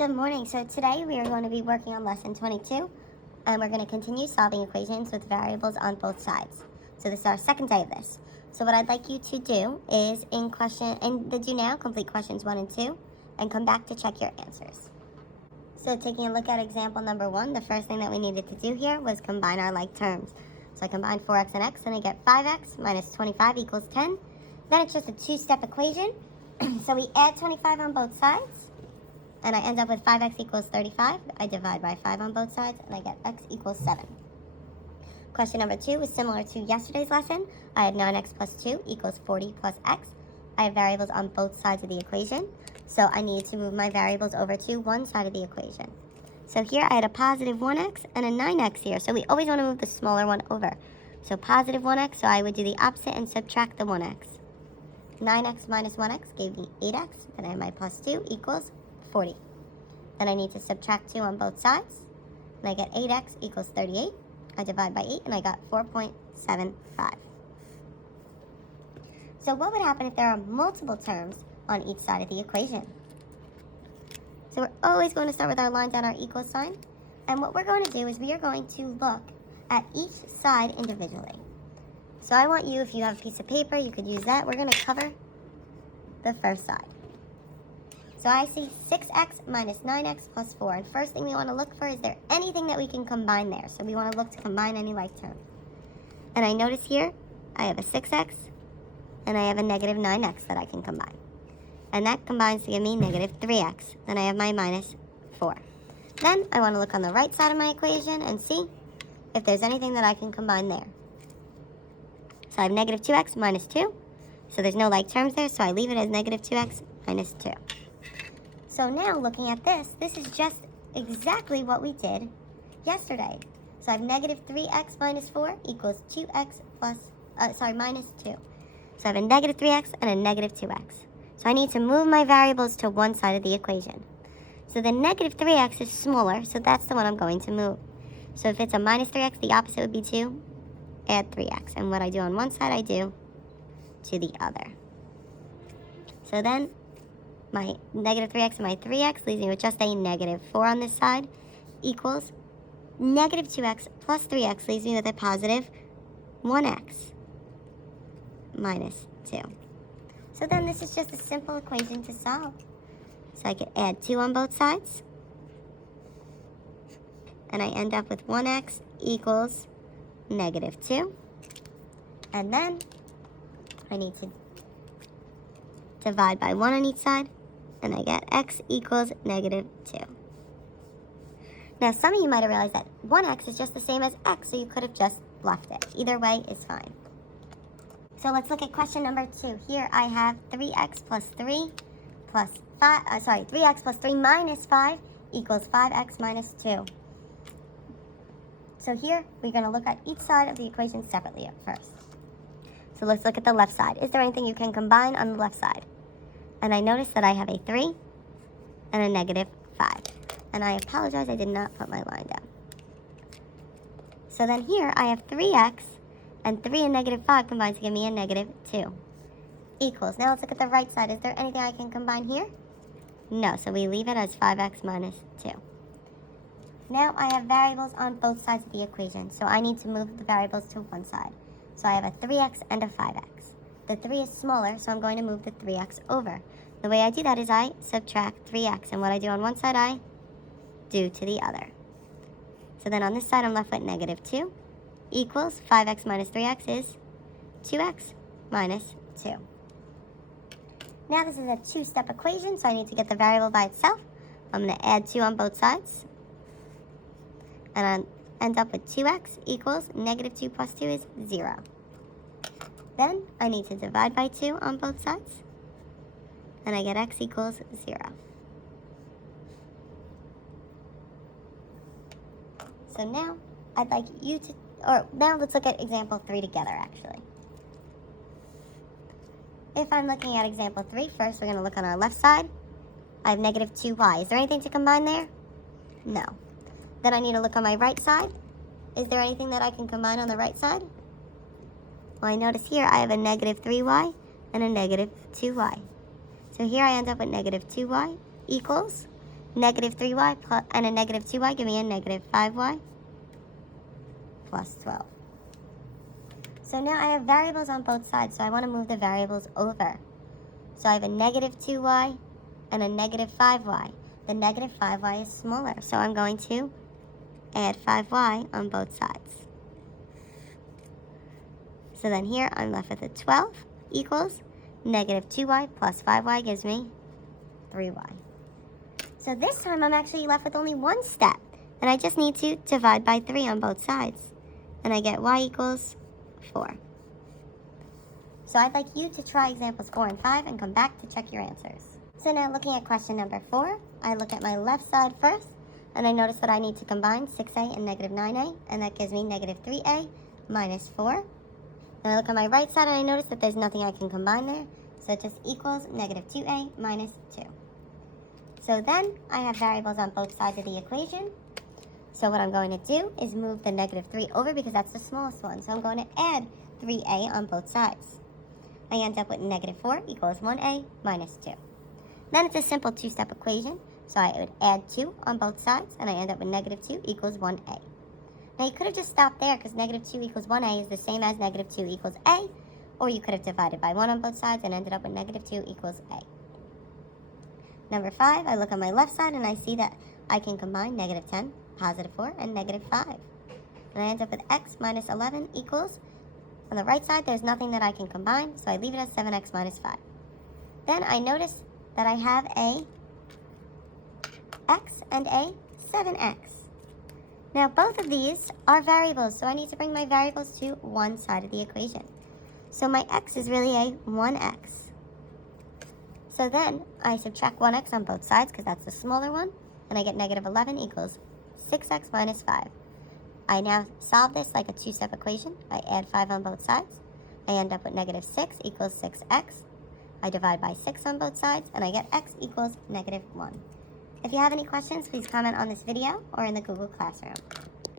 Good morning. So today we are going to be working on lesson 22, and we're going to continue solving equations with variables on both sides. So this is our second day of this. So what I'd like you to do is in the do now, complete questions 1 and 2, and come back to check your answers. So taking a look at example number 1, the first thing that we needed to do here was combine our like terms. So I combine 4x and x, and I get 5x minus 25 equals 10. Then it's just a two-step equation. So we add 25 on both sides, and I end up with 5x equals 35. I divide by 5 on both sides, and I get x equals 7. Question number 2 is similar to yesterday's lesson. I had 9x plus 2 equals 40 plus x. I have variables on both sides of the equation, so I need to move my variables over to one side of the equation. So here I had a positive 1x and a 9x here, so we always want to move the smaller one over. So positive 1x, so I would do the opposite and subtract the 1x. 9x minus 1x gave me 8x, then I have my plus 2 equals 40. Then I need to subtract 2 on both sides, and I get 8x equals 38. I divide by 8, and I got 4.75. So what would happen if there are multiple terms on each side of the equation? So we're always going to start with our line down our equal sign, and what we're going to do is we are going to look at each side individually. So I want you, if you have a piece of paper, you could use that. We're going to cover the first side. So I see 6x minus 9x plus 4. And first thing we want to look for, is there anything that we can combine there? So we want to look to combine any like term. And I notice here, I have a 6x, and I have a negative 9x that I can combine. And that combines to give me negative 3x. Then I have my minus 4. Then I want to look on the right side of my equation and see if there's anything that I can combine there. So I have negative 2x minus 2. So there's no like terms there, so I leave it as negative 2x minus 2. So now looking at this is just exactly what we did yesterday. So I have negative 3x minus 4 equals 2x minus 2. So I have a negative 3x and a negative 2x. So I need to move my variables to one side of the equation. So the negative 3x is smaller, so that's the one I'm going to move. So if it's a minus 3x, the opposite would be to add 3x. And what I do on one side, I do to the other. So then my negative 3x and my 3x leaves me with just a negative 4 on this side equals negative 2x plus 3x leaves me with a positive 1x minus 2. So then this is just a simple equation to solve. So I could add 2 on both sides, and I end up with 1x equals negative 2. And then I need to divide by 1 on each side, and I get x equals negative 2. Now, some of you might have realized that 1x is just the same as x, so you could have just left it. Either way is fine. So let's look at question number 2. Here I have 3x plus 3 plus 5, 3x plus 3 minus 5 equals 5x minus 2. So here we're going to look at each side of the equation separately at first. So let's look at the left side. Is there anything you can combine on the left side? And I notice that I have a 3 and a negative 5. And I apologize, I did not put my line down. So then here I have 3x, and 3 and negative 5 combine to give me a negative 2. Equals. Now let's look at the right side. Is there anything I can combine here? No, so we leave it as 5x minus 2. Now I have variables on both sides of the equation, so I need to move the variables to one side. So I have a 3x and a 5x. The 3 is smaller, so I'm going to move the 3x over. The way I do that is I subtract 3x, and what I do on one side, I do to the other. So then on this side, I'm left with negative 2 equals 5x minus 3x is 2x minus 2. Now this is a two-step equation, so I need to get the variable by itself. I'm going to add 2 on both sides, and I end up with 2x equals negative 2 plus 2 is 0. Then I need to divide by 2 on both sides, and I get x equals 0. So now I'd like you to, now let's look at example 3 together actually. If I'm looking at example 3 first, we're going to look on our left side. I have negative 2y. Is there anything to combine there? No. Then I need to look on my right side. Is there anything that I can combine on the right side? Well, I notice here I have a negative 3y and a negative 2y. So here I end up with negative 2y equals negative 3y and a negative 2y give me a negative 5y plus 12. So now I have variables on both sides, so I want to move the variables over. So I have a negative 2y and a negative 5y. The negative 5y is smaller, so I'm going to add 5y on both sides. So then here I'm left with a 12 equals negative 2y plus 5y gives me 3y. So this time I'm actually left with only one step, and I just need to divide by 3 on both sides. And I get y equals 4. So I'd like you to try examples 4 and 5 and come back to check your answers. So now looking at question number 4, I look at my left side first, and I notice that I need to combine 6a and negative 9a, and that gives me negative 3a minus 4. Then I look on my right side and I notice that there's nothing I can combine there, so it just equals negative 2a minus 2. So then I have variables on both sides of the equation. So what I'm going to do is move the negative 3 over because that's the smallest one. So I'm going to add 3a on both sides. I end up with negative 4 equals 1a minus 2. Then it's a simple two-step equation. So I would add 2 on both sides, and I end up with negative 2 equals 1a. Now you could have just stopped there because negative 2 equals 1a is the same as negative 2 equals a, or you could have divided by 1 on both sides and ended up with negative 2 equals a. Number 5, I look on my left side and I see that I can combine negative 10, positive 4, and negative 5. And I end up with x minus 11 equals, on the right side there's nothing that I can combine, so I leave it as 7x minus 5. Then I notice that I have a x and a 7x. Now both of these are variables, so I need to bring my variables to one side of the equation. So my x is really a 1x. So then I subtract 1x on both sides because that's the smaller one, and I get negative 11 equals 6x minus 5. I now solve this like a two-step equation. I add 5 on both sides. I end up with negative 6 equals 6x. I divide by 6 on both sides, and I get x equals negative 1. If you have any questions, please comment on this video or in the Google Classroom.